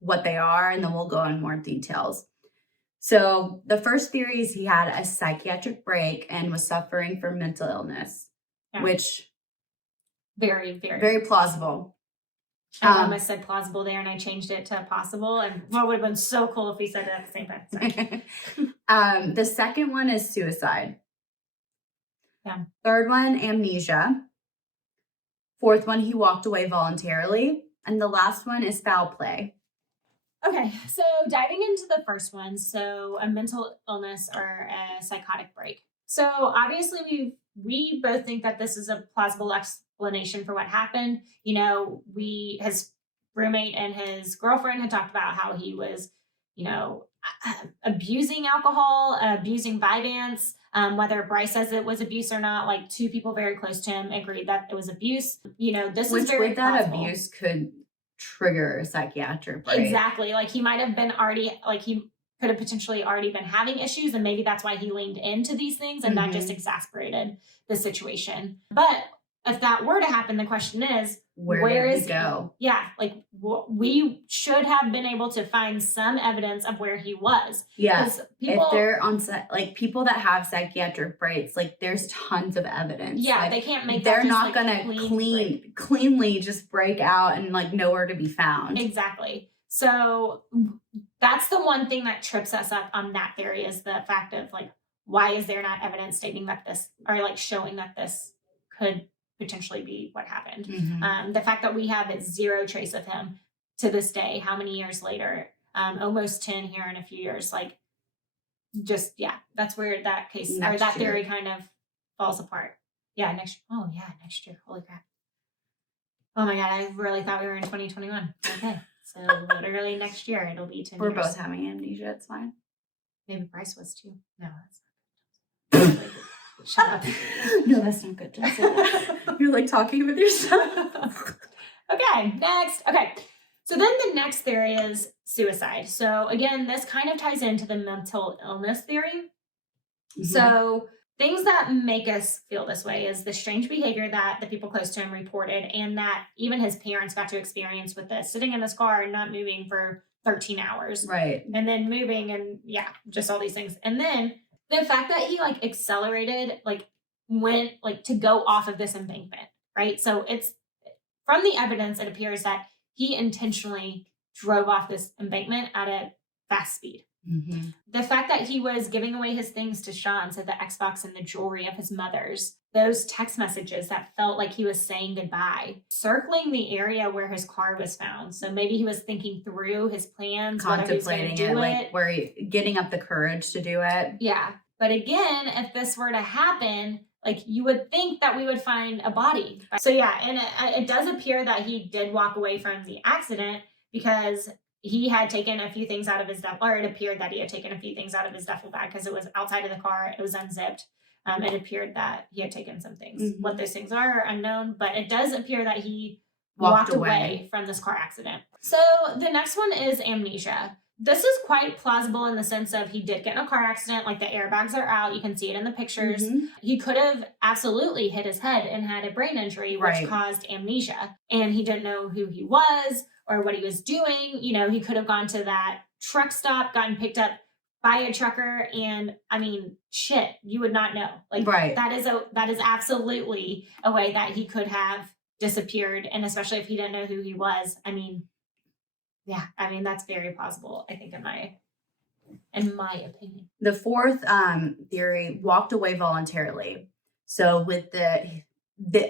what they are, and then we'll go in more details. So the first theory is he had a psychiatric break and was suffering from mental illness, which very, very, very plausible. I almost said plausible there and I changed it to possible. And what would have been so cool if he said it at the same time. Sorry. The second one is suicide. Yeah. Third one, amnesia. Fourth one, he walked away voluntarily. And the last one is foul play. Okay, so diving into the first one, so a mental illness or a psychotic break. So obviously we both think that this is a plausible explanation for what happened. You know, his roommate and his girlfriend had talked about how he was, you know, abusing alcohol, abusing Vyvanse. Whether Bryce says it was abuse or not, like 2 people very close to him agreed that it was abuse. You know, this is very Which with that plausible. abuse could trigger a psychiatric break. Exactly. Like he might have been already, like he could have potentially already been having issues, and maybe that's why he leaned into these things, and that just exasperated the situation. But if that were to happen, the question is, where is he go? Yeah, like we should have been able to find some evidence of where he was. Yeah, if they're on like people that have psychiatric breaks, like there's tons of evidence. Yeah, like, they can't make. They're that just, not like, gonna cleanly just break out and like nowhere to be found. Exactly. So that's the one thing that trips us up on that theory is the fact of like, why is there not evidence stating that this, or like showing that this could potentially be what happened? The fact that we have 0 trace of him to this day, how many years later, almost 10 here in a few years, like just, yeah, that's where that case or that theory kind of falls apart. Yeah. Next year. Holy crap. Oh my God. I really thought we were in 2021. Okay. So literally next year it'll be 10 We're years. both having amnesia. It's fine. Maybe Bryce was too. No, that's not good. Shut up. No, that's not good. Don't say that. You're like talking with yourself. Okay, next. Okay, so then the next theory is suicide. So again, this kind of ties into the mental illness theory. So things that make us feel this way is the strange behavior that the people close to him reported, and that even his parents got to experience with this, sitting in his car and not moving for 13 hours. Right. And then moving and just all these things. And then the fact that he like accelerated, like went like to go off of this embankment, right? So it's from the evidence, it appears that he intentionally drove off this embankment at a fast speed. The fact that he was giving away his things to Sean, so the Xbox and the jewelry of his mother's, those text messages that felt like he was saying goodbye, circling the area where his car was found. So maybe he was thinking through his plans, contemplating it, like where he getting up the courage to do it. Yeah. But again, if this were to happen, like you would think that we would find a body. So yeah, and it does appear that he did walk away from the accident because he had taken a few things out of his duffel, or it appeared that he had taken a few things out of his duffel bag because it was outside of the car. It was unzipped. It appeared that he had taken some things. What those things are unknown, but it does appear that he walked away from this car accident. So the next one is amnesia. This is quite plausible in the sense of he did get in a car accident, like the airbags are out. You can see it in the pictures. He could have absolutely hit his head and had a brain injury, which caused amnesia. And he didn't know who he was or what he was doing. You know, he could have gone to that truck stop, gotten picked up by a trucker. And I mean, shit, you would not know. Like that is absolutely a way that he could have disappeared. And especially if he didn't know who he was. I mean, yeah, I mean, that's very plausible, I think, in my opinion. The fourth theory, walked away voluntarily. So with a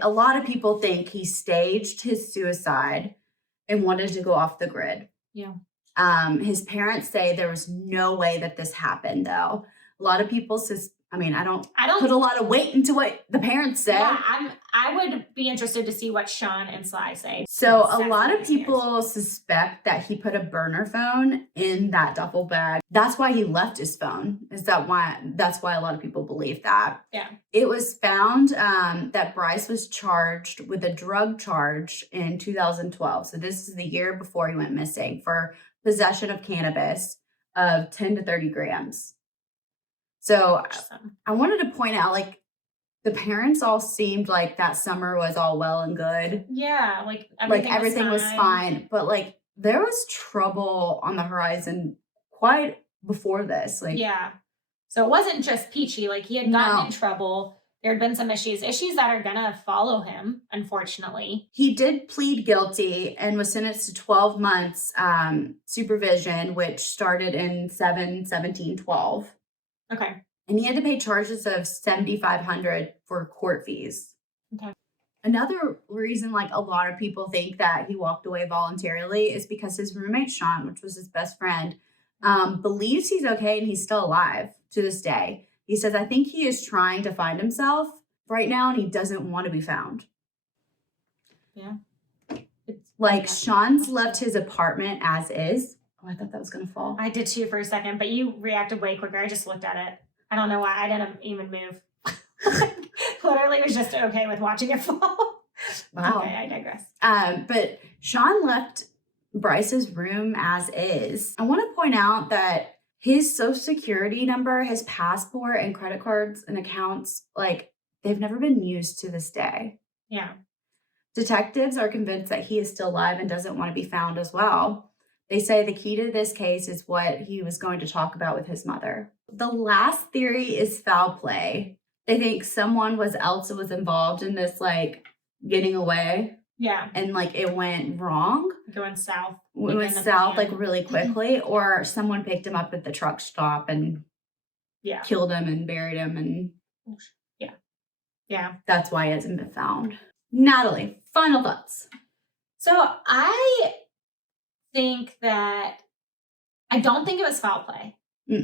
lot of people think he staged his suicide and wanted to go off the grid. Yeah. His parents say there was no way that this happened, though. A lot of people I don't put a lot of weight into what the parents say. Yeah, I would be interested to see what Sean and Sly say. So a lot of people suspect that he put a burner phone in that duffel bag. That's why he left his phone. That's why a lot of people believe that. Yeah. It was found that Bryce was charged with a drug charge in 2012. So this is the year before he went missing, for possession of cannabis of 10 to 30 grams. So I wanted to point out, like, the parents all seemed like that summer was all well and good. Yeah, everything was fine. But like there was trouble on the horizon quite before this. Like, yeah. So it wasn't just peachy. Like he had gotten in trouble. there had been some issues that are gonna follow him, unfortunately. He did plead guilty and was sentenced to 12 months supervision, which started in 7/17/12. Okay. And he had to pay charges of $7,500 for court fees. Okay. Another reason, like, a lot of people think that he walked away voluntarily is because his roommate, Sean, which was his best friend, believes he's okay and he's still alive to this day. He says, I think he is trying to find himself right now and he doesn't want to be found. Yeah. Like, Sean's left his apartment as is. Oh, I thought that was going to fall. I did too for a second, but you reacted way quicker. I just looked at it. I don't know why. I didn't even move. Literally was just okay with watching it fall. Wow. Okay, I digress. But Sean left Bryce's room as is. I want to point out that his social security number, his passport, and credit cards and accounts, like, they've never been used to this day. Yeah. Detectives are convinced that he is still alive and doesn't want to be found as well. They say the key to this case is what he was going to talk about with his mother. The last theory is foul play. They think someone else was involved in this, like, getting away. Yeah. And, like, it went wrong. Going south. It went south, like, really quickly. Or someone picked him up at the truck stop and killed him and buried him. And yeah. That's why he hasn't been found. Natalie, final thoughts. So I think that I don't think it was foul play.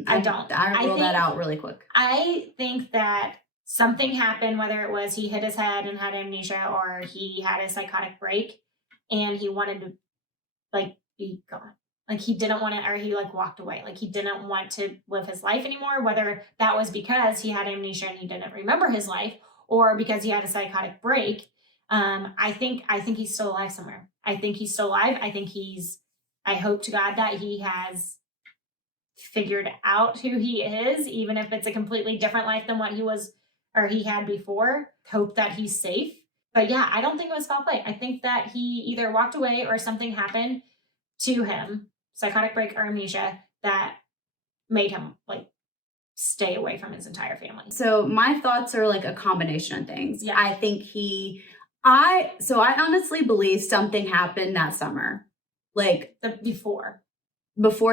I don't. I ruled that out really quick. I think that something happened, whether it was he hit his head and had amnesia or he had a psychotic break and he wanted to, like, be gone. Like, he didn't want to, or he, like, walked away. Like, he didn't want to live his life anymore, whether that was because he had amnesia and he didn't remember his life or because he had a psychotic break. I think he's still alive somewhere. I think he's still alive. I hope to God that he has figured out who he is, even if it's a completely different life than what he was or he had before. Hope that he's safe. But yeah, I don't think it was foul play. I think that he either walked away or something happened to him, psychotic break or amnesia, that made him, like, stay away from his entire family. So my thoughts are, like, a combination of things. Yeah. I think I honestly believe something happened that summer. Like, before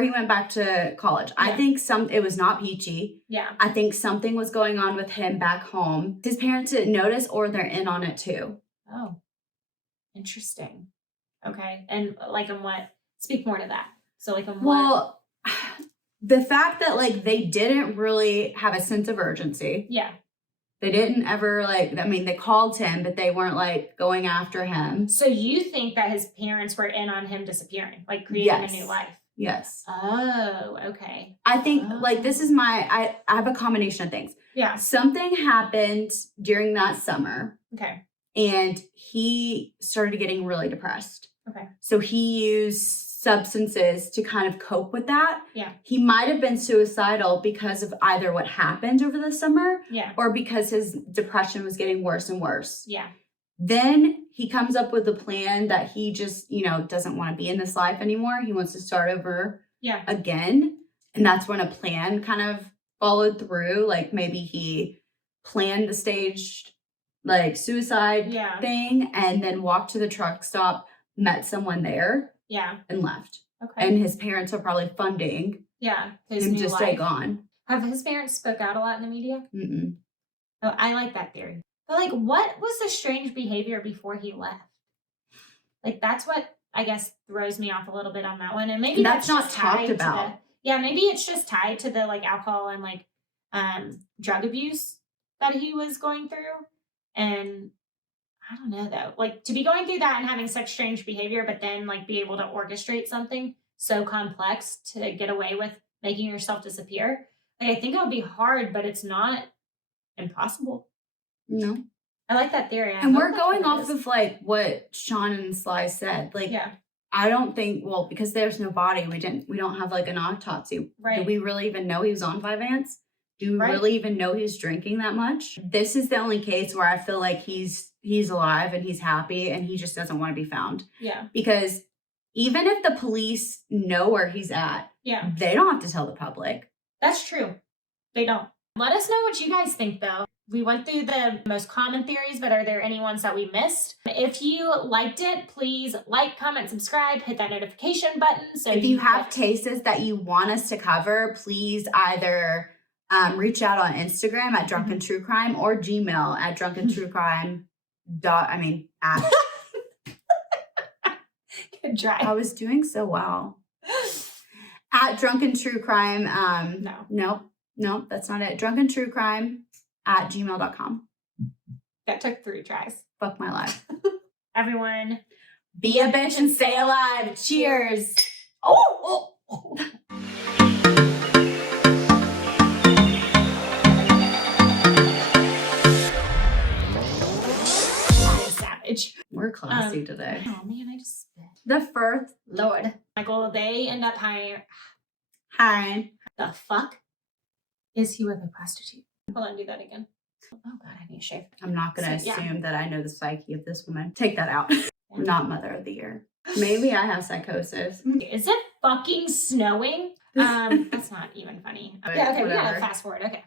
he went back to college. Yeah. I think it was not peachy. Yeah. I think something was going on with him back home. His parents didn't notice, or they're in on it too. Oh, interesting. Okay. And, like, in what? Speak more to that. So, like, in what? Well, the fact that, like, they didn't really have a sense of urgency. Yeah. They didn't ever, like, I mean, they called him, but they weren't, like, going after him. So you think that his parents were in on him disappearing, like, creating a new life? Yes. Oh, okay. I think, like, this is I have a combination of things. Yeah. Something happened during that summer. Okay. And he started getting really depressed. Okay. So he used substances to kind of cope with that. Yeah. He might have been suicidal because of either what happened over the summer. Yeah. Or because his depression was getting worse and worse. Yeah. Then he comes up with a plan that he just, doesn't want to be in this life anymore. He wants to start over again. And that's when a plan kind of followed through. Like, maybe he planned the staged, like, suicide thing and then walked to the truck stop, met someone there. Yeah. And left. Okay. And his parents are probably funding him to stay gone. Have his parents spoke out a lot in the media? Mm-mm. Oh, I like that theory. But, like, what was the strange behavior before he left? Like, that's what I guess throws me off a little bit on that one. And maybe that's not just talked tied about. Maybe it's just tied to the, like, alcohol and, like, drug abuse that he was going through. And I don't know, though. Like, to be going through that and having such strange behavior, but then, like, be able to orchestrate something so complex to get away with making yourself disappear. Like, I think it would be hard, but it's not impossible. No. I like that theory. And we're going off of, like, what Sean and Sly said. Like, I don't think, because there's no body, we don't have, like, an autopsy. Right. Do we really even know he was on 5-ants? Do we really even know he was drinking that much? This is the only case where I feel like he's alive and he's happy and he just doesn't want to be found. Yeah. Because even if the police know where he's at, they don't have to tell the public. That's true. They don't. Let us know what you guys think, though. We went through the most common theories, but are there any ones that we missed? If you liked it, please like, comment, subscribe, hit that notification button. So if you have cases that you want us to cover, please either reach out on Instagram at Drunken True Crime or Gmail at drunkentruecrime. At. Good try. I was doing so well. At Drunken True Crime. Nope, that's not it. drunkentruecrime@gmail.com. That took 3 tries. Fuck my life. Everyone, Be a bitch and stay alive. Cheers. Oh! Savage. We're classy today. Oh man, I just spit. The first Lord. Michael, they end up hiring. Hi. The fuck is he with a prostitute? Hold on, do that again. Oh god, I need a shave. I'm not going to So, yeah. assume that I know the psyche of this woman. Take that out. I'm not Mother of the Year. Maybe I have psychosis. Is it fucking snowing? That's not even funny. But Yeah, okay, we gotta whatever. fast forward. Okay.